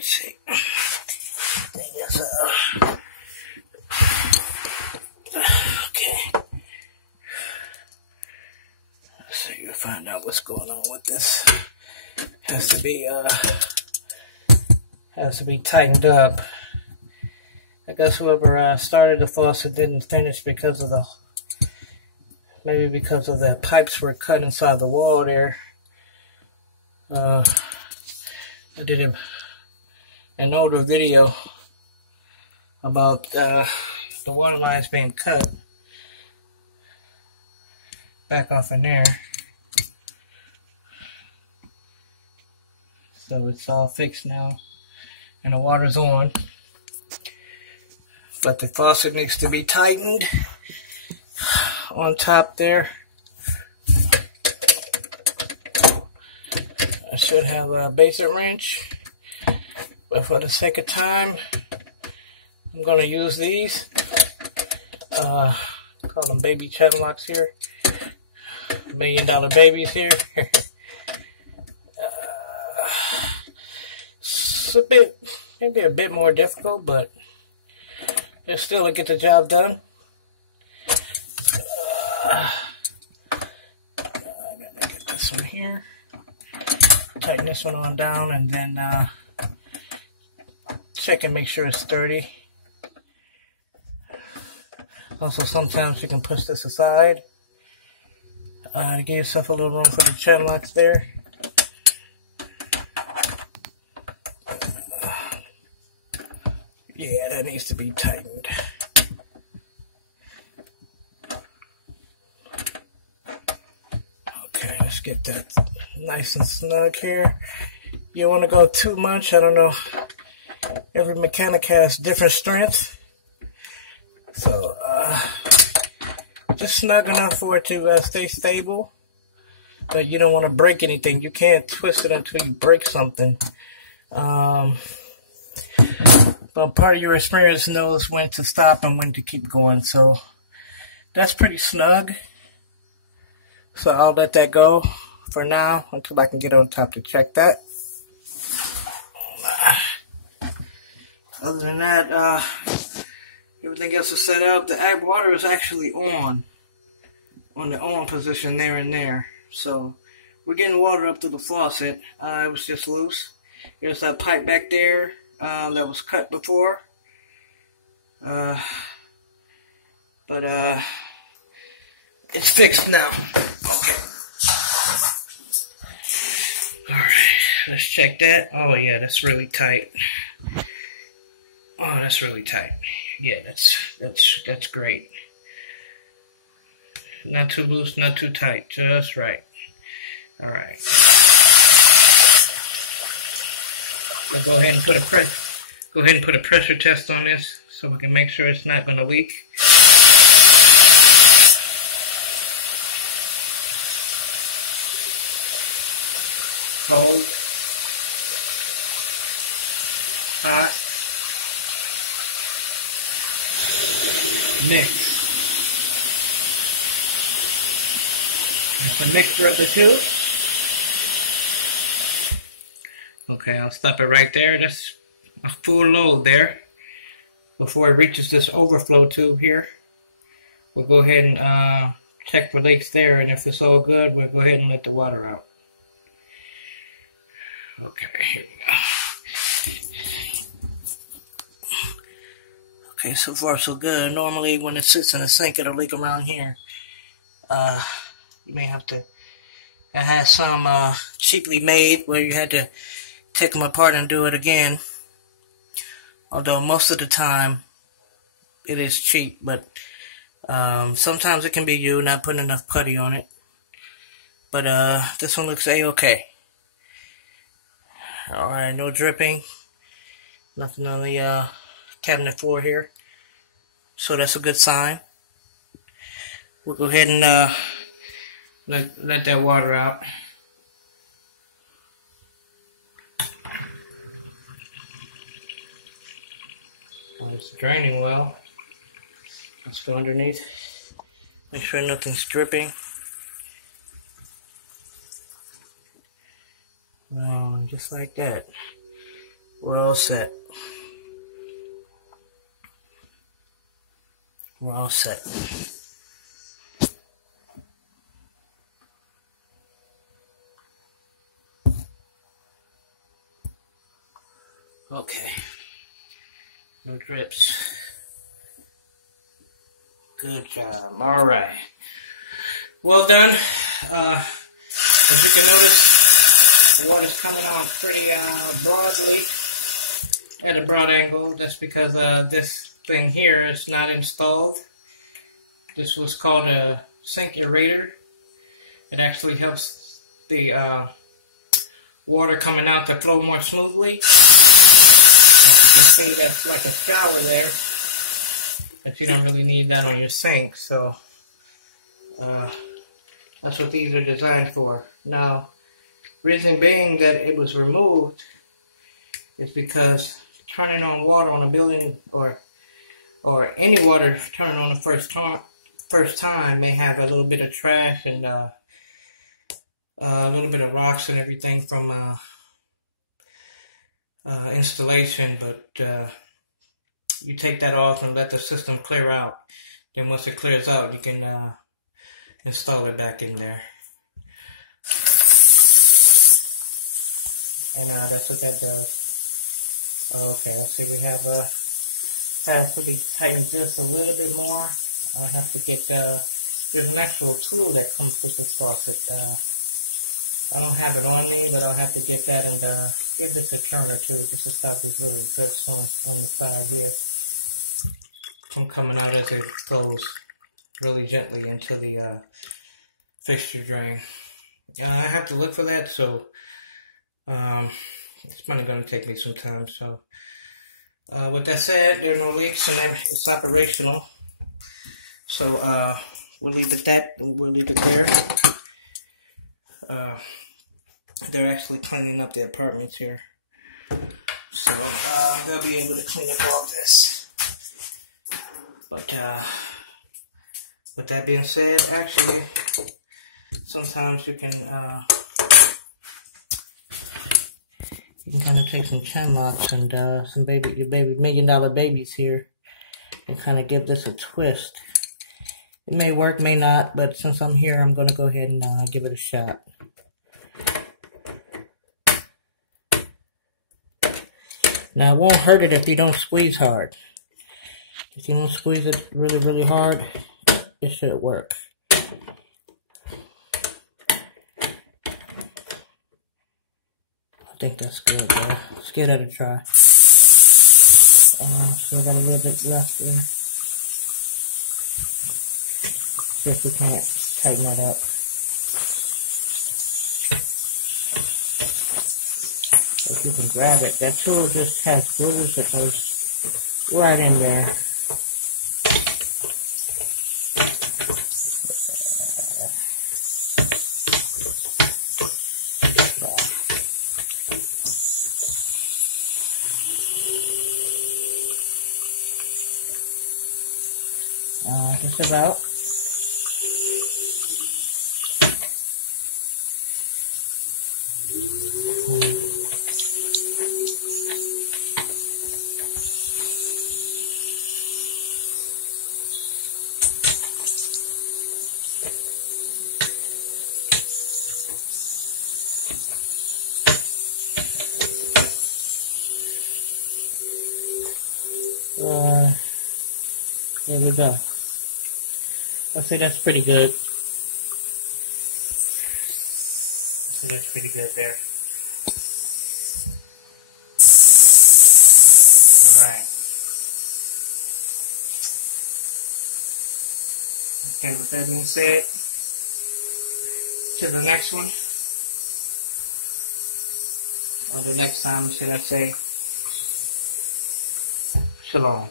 let's see. I guess, okay. Let's see, we'll find out what's going on with this. Has to be tightened up. I guess whoever started the faucet didn't finish because of maybe because of the pipes were cut inside the wall there. I did an older video about the water lines being cut back off in there. So it's all fixed now and the water's on. But the faucet needs to be tightened on top there. I should have a basic wrench, but for the sake of time, I'm going to use these. Call them baby channel locks here. $1 million babies here. It's maybe a bit more difficult, but it's still to get the job done. I gotta get this one here. Tighten this one on down, and then check and make sure it's sturdy. Also, sometimes you can push this aside to give yourself a little room for the channel locks there. Yeah, that needs to be tightened. Okay, let's get that nice and snug here. You don't want to go too much. I don't know. Every mechanic has different strength. So, just snug enough for it to stay stable. But you don't want to break anything. You can't twist it until you break something. But part of your experience knows when to stop and when to keep going. So that's pretty snug. So I'll let that go for now until I can get on top to check that. Other than that, everything else is set up. The water is actually on the on position there and there. So we're getting water up to the faucet. It was just loose. There's that pipe back there. That was cut before, but it's fixed now. Okay. All right, let's check that. Oh yeah, that's really tight. Oh, that's really tight. Yeah, that's great. Not too loose, not too tight, just right. All right. I'll go ahead and put a pressure test on this so we can make sure it's not going to leak. Cold, hot, mix. It's a mixture of the two. Okay, I'll stop it right there. That's a full load there. Before it reaches this overflow tube here, we'll go ahead and check for leaks there, and if it's all good, we'll go ahead and let the water out. Okay, here we go. Okay, so far so good. Normally when it sits in the sink, it'll leak around here. You may have to, I had some cheaply made where you had to take them apart and do it again. Although most of the time it is cheap, but sometimes it can be you not putting enough putty on it. But this one looks a-okay. Alright, no dripping. Nothing on the cabinet floor here. So that's a good sign. We'll go ahead and let that water out. Well, it's draining well. Let's go underneath. Make sure nothing's dripping. Just like that. We're all set. We're all set. Okay. No drips. Good job. All right. Well done. As you can notice, the water's coming on pretty broadly at a broad angle. That's because this thing here is not installed. This was called a sink aerator. It actually helps the water coming out to flow more smoothly. As you can see, that's like a shower there, but you don't really need that on your sink. So that's what these are designed for. Now, reason being that it was removed is because turning on water on a building or any water turning on the first time may have a little bit of trash and a little bit of rocks and everything from installation, but you take that off and let the system clear out. Then once it clears out, you can install it back in there. And that's what that does. Okay, let's see, we have has to be tightened just a little bit more. I have to get there's an actual tool that comes with this faucet. I don't have it on me, but I'll have to get that and give this a turn or two just to stop these little drips on the side here from coming out as it goes really gently into the fixture drain. I have to look for that, so it's probably going to take me some time. So with that said, there are no leaks and it's operational. So we'll leave it that, and we'll leave it there. They're actually cleaning up the apartments here, so they'll be able to clean up all this. But with that being said, actually, sometimes you can kind of take some chin locks and some your baby $1 million babies here, and kind of give this a twist. It may work, may not, but since I'm here, I'm going to go ahead and give it a shot. Now, it won't hurt it if you don't squeeze hard. If you don't squeeze it really, really hard, it should work. I think that's good, though. Let's give that a try. Still got a little bit left there. See if we can't tighten that up. If you can grab it, that tool just has grooves that goes right in there. Just about. There we go. I'd say that's pretty good. So that's pretty good there. Alright. Okay, with that being said, to the next one. Or the next time, should I say. Shalom.